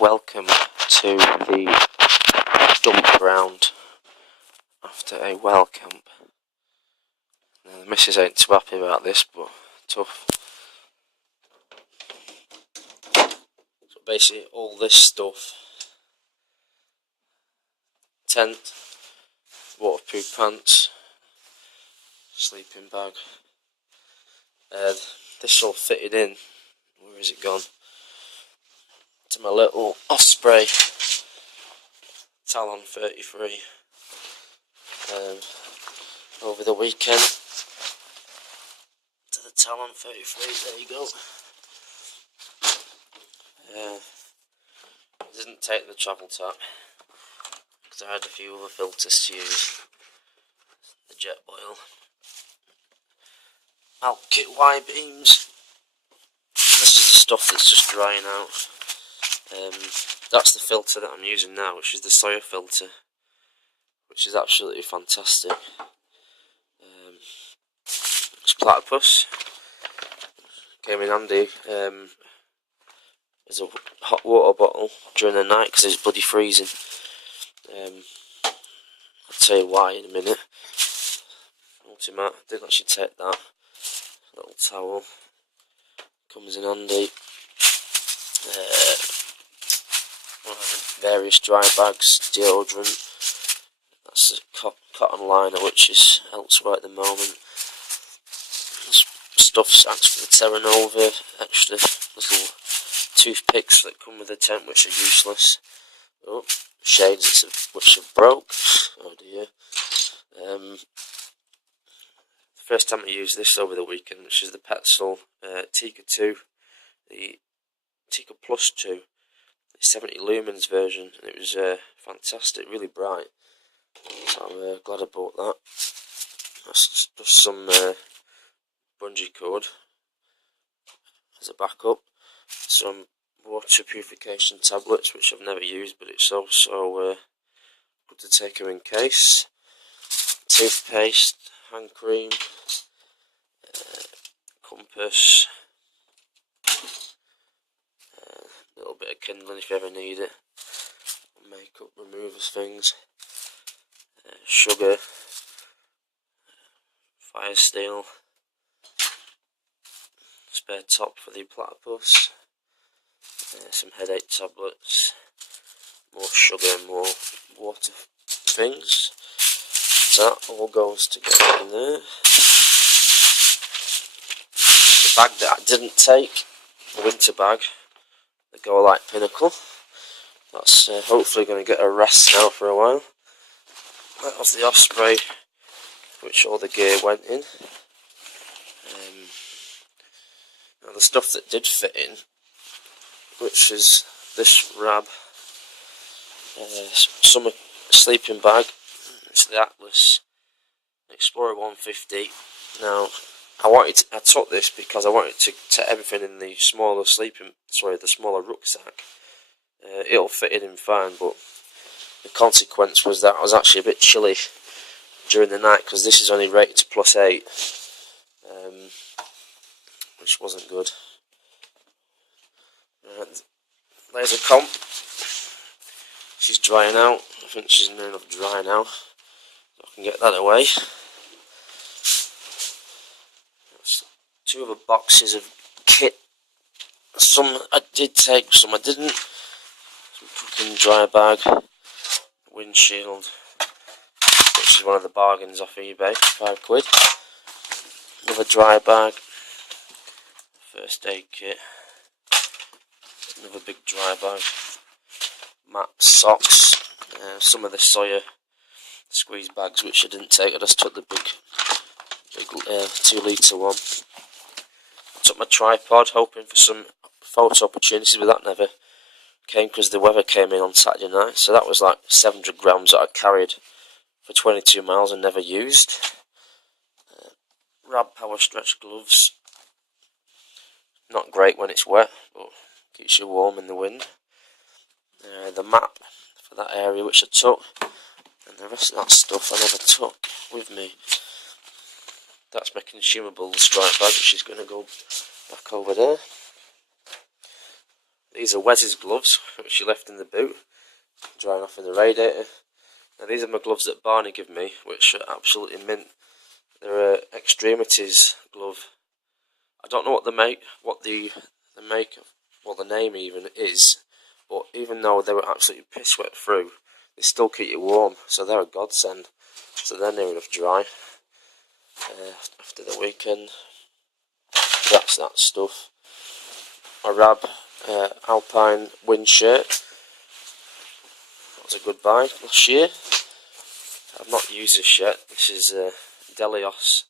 welcome to the dump ground after a well camp. Now, the missus ain't too happy about this, but tough. So basically all this stuff, tent, waterproof pants, sleeping bag, this all fitted in, where is it gone, to my little Osprey Talon 33 over the weekend. To the Talon 33, there you go. Didn't take the travel tap because I had a few other filters to use. The Jetboil, Alpkit Y beams. This is the stuff that's just drying out. That's the filter that I'm using now, which is the Sawyer filter, which is absolutely fantastic. It's platypus. Came in handy as a hot water bottle during the night because it's bloody freezing. I'll tell you why in a minute. Ultimate, didn't actually take that. Little towel comes in handy. Various dry bags, deodorant. That's the cotton liner, which is elsewhere at the moment. Stuff's actually for the Terra Nova, extra little toothpicks that come with the tent, which are useless. Oh, shades which have broke. Oh dear. The first time I used this over the weekend, which is the Petzl Tika 2, the Tika Plus 2, the 70 lumens version, and it was fantastic, really bright. So I'm glad I bought that. That's just some bungee cord as a backup, some water purification tablets which I've never used, but it's also good to take them in case. Toothpaste, hand cream, compass, a little bit of kindling if you ever need it, makeup removers things, sugar, fire steel, spare top for the platypus, some headache tablets, more sugar, more water things. So that all goes together in there. The bag that I didn't take, the winter bag, the Go-Lite Pinnacle. That's hopefully going to get a rest now for a while. That was the Osprey, which all the gear went in. Now the stuff that did fit in, which is this Rab summer sleeping bag. It's the Atlas Explorer 150. Now I took this because I wanted to take everything in the smaller smaller rucksack. It'll fit in fine, but the consequence was that I was actually a bit chilly during the night because this is only rated to +8, which wasn't good. There's a comp. She's drying out. I think she's near enough dry now. So I can get that away. That's 2 other boxes of kit. Some I did take, some I didn't. Some cooking dry bag, windshield, which is one of the bargains off eBay, £5. Another dry bag, first aid kit, another big dry bag, mats, socks, some of the Sawyer squeeze bags which I didn't take. I just took the big 2 litre one. I took my tripod hoping for some photo opportunities, but that never came because the weather came in on Saturday night. So that was like 700 grams that I carried for 22 miles and never used. Rab Power Stretch gloves. Not great when it's wet, but keeps you warm in the wind. The map for that area which I took, and the rest of that stuff I never took with me. That's my consumables dry bag, which is going to go back over there. these are Wes's gloves, which she left in the boot, drying off in the radiator. Now these are my gloves that Barney gave me, which are absolutely mint. They're a extremities glove. I don't know what the name even is, but even though they were absolutely piss wet through, they still keep you warm, so they're a godsend. So they're near enough dry after the weekend. That's that stuff. A Rab Alpine wind shirt. That was a good buy last year. I've not used this yet. This is Delios,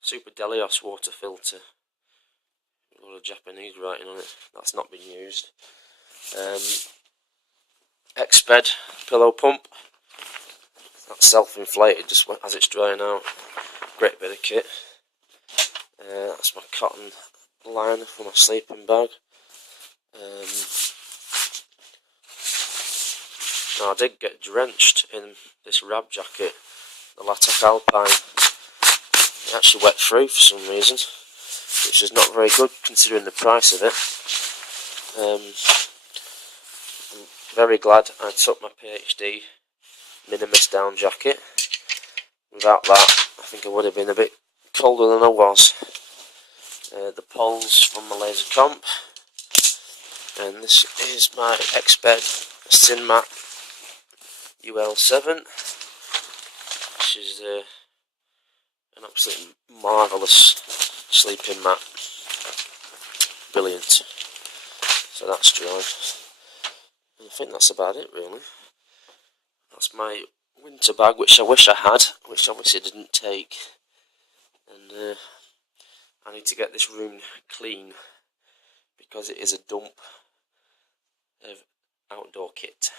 Super Delios water filter. A lot of Japanese writing on it. That's not been used. Exped pillow pump. That's self-inflated just as it's drying out. Great bit of kit. That's my cotton liner for my sleeping bag. Now I did get drenched in this Rab jacket, the Latex Alpine. It actually wet through for some reason, which is not very good considering the price of it. I'm very glad I took my PhD Minimus down jacket. Without that, I think I would have been a bit colder than I was. The poles from my laser comp, and this is my Exped Sinmat UL7, which is an absolutely marvellous sleeping mat. Brilliant. So that's dry. And I think that's about it really. That's my winter bag, which I wish I had, which obviously didn't take. And I need to get this room clean because it is a dump of outdoor kit.